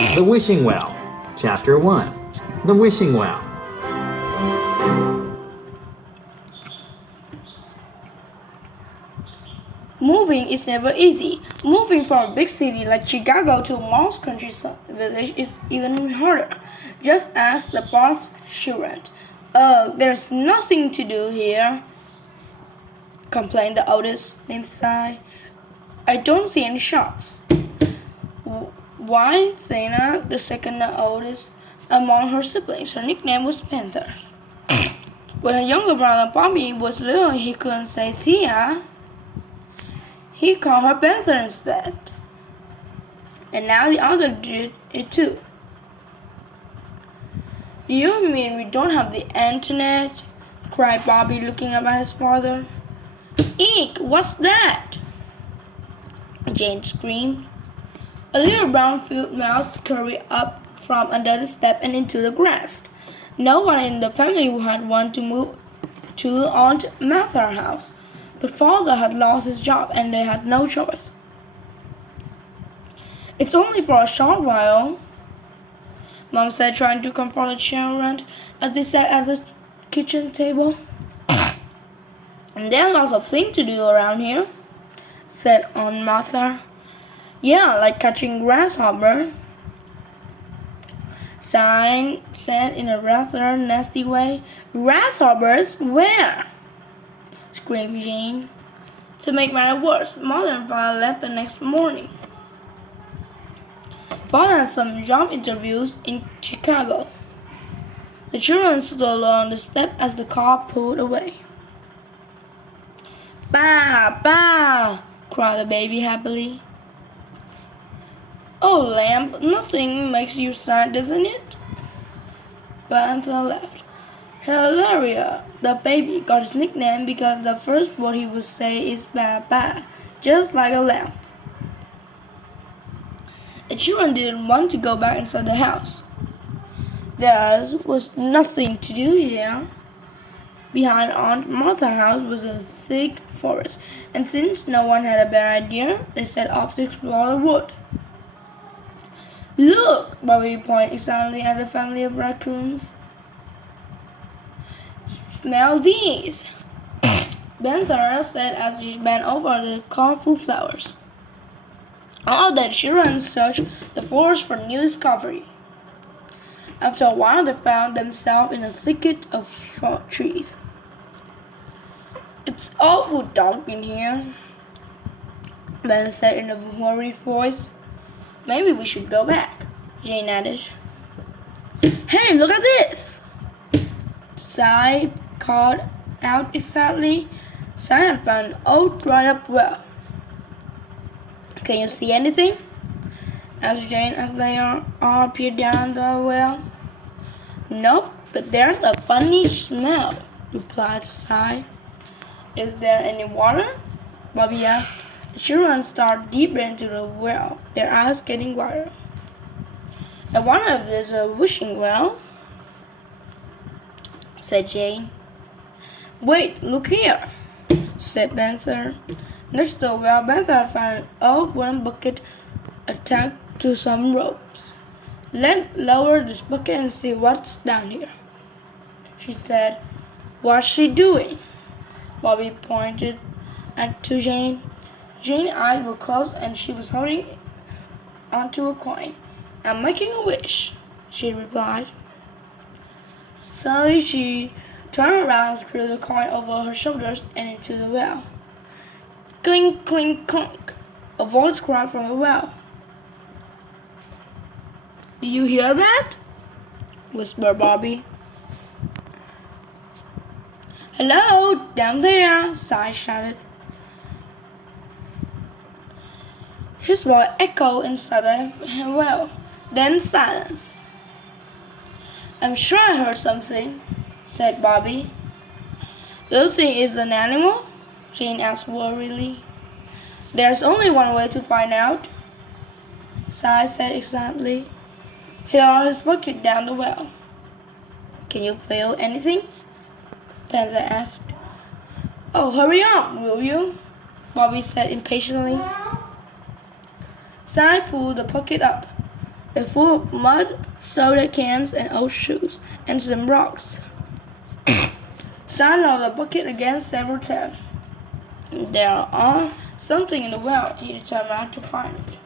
The Wishing Well, Chapter 1. The Wishing Well. Moving is never easy. Moving from a big city like Chicago to a small country village is even harder. Just ask the boss Shurant. There's nothing to do here, complained the oldest, named Sai. I don't see any shops. Why, Zena, the second oldest among her siblings, her nickname was Panther. When her younger brother Bobby was little, he couldn't say Thea. He called her Panther instead. And now the other did it too. Do you mean we don't have the internet? Cried Bobby, looking up at his father. Eek! What's that? Jane screamed. A little brown-footed mouse scurried up from under the step and into the grass. No one in the family had wanted to move to Aunt Martha's house, but father had lost his job and they had no choice. It's only for a short while, Mom said, trying to comfort the children as they sat at the kitchen table. And there are lots of things to do around here, said Aunt Martha. Yeah, like catching grasshopper, Sign said in a rather nasty way. Grasshoppers? Where? Screamed Jane. To make matters worse, Mother and Father left the next morning. Father had some job interviews in Chicago. The children stood on the step as the car pulled away. Bah! Bah! Cried the baby happily. Oh, Lamb, nothing makes you sad, doesn't it? Panther laughed. Hilaria, the baby, got his nickname because the first word he would say is ba ba, just like a lamb. The children didn't want to go back inside the house. There was nothing to do here. Behind Aunt Martha's house was a thick forest, and since no one had a better idea, they set off to explore the wood. Look! Bobby pointed excitedly at the family of raccoons. Smell these! Panther said as she bent over the colorful flowers. All the children searched the forest for new discovery. After a while, they found themselves in a thicket of trees. It's awful dark in here, Ben said in a worried voice. Maybe we should go back, Jane added. Hey, look at this! Sai called out excitedly. Sai had found an old dried-up well. Can you see anything? Asked Jane as they all peered down the well. Nope, but there's a funny smell, replied Sai. Is there any water? Bobby asked. The children stared deeper into the well, their eyes getting wider. I wonder if there's a wishing well, said Jane. Wait, look here, said Panther. Next to the well, Panther found an old wooden bucket attached to some ropes. Let's lower this bucket and see what's down here, she said. What's she doing? Bobby pointed to Jane. Jane's eyes were closed and she was holding onto a coin. I'm making a wish, she replied. Suddenly she turned around and threw the coin over her shoulders and into the well. Clink, clink, clunk, a voice cried from the well. Do you hear that? Whispered Bobby. Hello, down there, Sai shouted. His voice echoed inside the well, then silence. I'm sure I heard something, said Bobby. Do you think it's an animal? Jane asked worriedly. There's only one way to find out, Sai said excitedly. He lowered his bucket down the well. Can you feel anything? Panther asked. Oh, hurry up, will you? Bobby said impatiently. Sai pulled the bucket up. It's full of mud, soda cans, and old shoes, and some rocks. Simon lowered the bucket again several times. There are something in the well. He determined to find it.